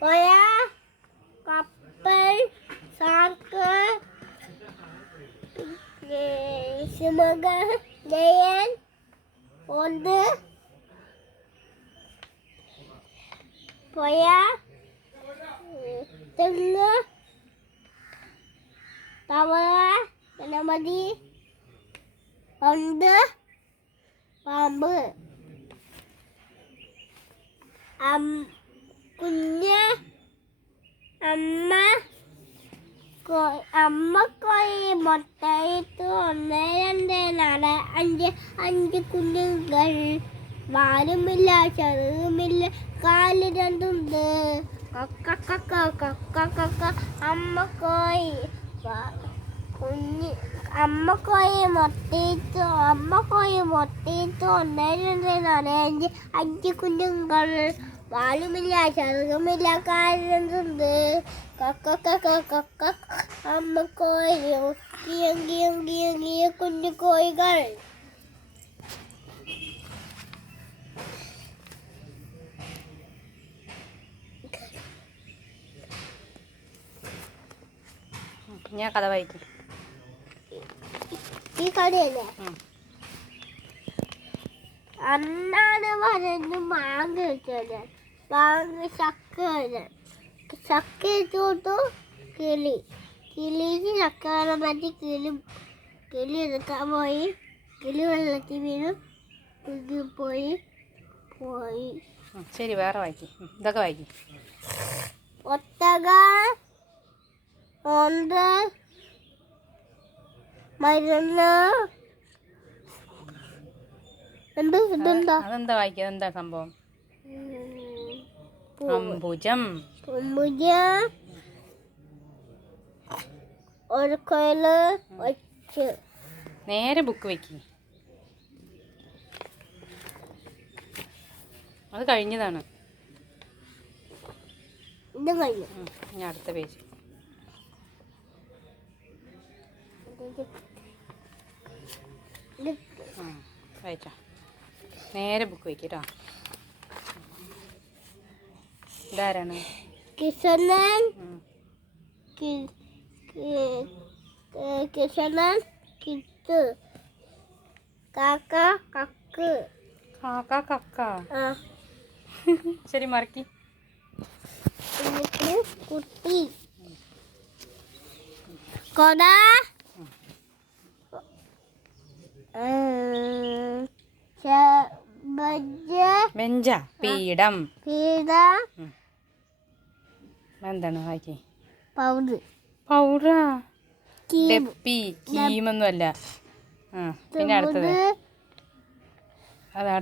പുഴ, കപ്പൽ, ചാക്ക്, സിംഹം, ലയൻ, ഒന്ന്, പുഴ, തെങ്ങ്, തവള, ഗണപതി, പന്ത്, പാമ്പ്, കുഞ്ഞ്, അമ്മ, കോഴി, മുട്ടയിട്ട് 1 2 4 5 5 കുഞ്ഞുങ്ങൾ. വാലുമില്ല, ചെറുതുമില്ല, കാല് രണ്ടുണ്ട്. അമ്മക്കോഴി മുട്ടയിട്ട് 1 2 4 5 5 കുഞ്ഞുങ്ങൾ. വാലുമില്ല, ചെറുതുമില്ല, കാല് രണ്ടുണ്ട്. അമ്മക്കോഴി കുഞ്ഞു കോഴികൾ. ഞാൻ കഥ വായിക്കും. ഈ കഥയല്ലേ? അന്നാണ് പറഞ്ഞു മാങ്ങ വെച്ചത്. മാങ്ങ ചക്ക ഇട്ടു. കിളിക്ക് ചക്ക വെള്ളം മാറ്റി കിളി എടുക്കാൻ പോയി. കിളി വെള്ളത്തിൽ വീണു. പോയി. ശരി, വേറെ വായിക്കും. ഇതൊക്കെ വായിക്കും. ഒട്ടക, ഓന്ത്, മരുന്ന്. അതെന്താ വായിക്കുക? എന്താ സംഭവം? അംബുജം. ഒരു കൊയല് വെച്ച്. നേരെ ബുക്ക് വെക്കി. അത് കഴിഞ്ഞതാണ്. ഇത് കഴിഞ്ഞു. ഞാൻ അടുത്ത പേജ്. വായിച്ചോ. നേരെ ബുക്ക് വെക്കട്ടോ. ഇതാരാണ്? കിഷണൻ. കിഷണൻ കിട്ട്. കാക്ക കക്ക്. കക്ക. ശരി, മറക്കി. കുട്ടി. കൊട. ബെഞ്ച. പീഠം. എന്താണ് വായിക്കേ? പൗഡറാ. ഡപ്പി. കീമൊന്നുമല്ല. പിന്നെ അടുത്തത്. അതാണ്.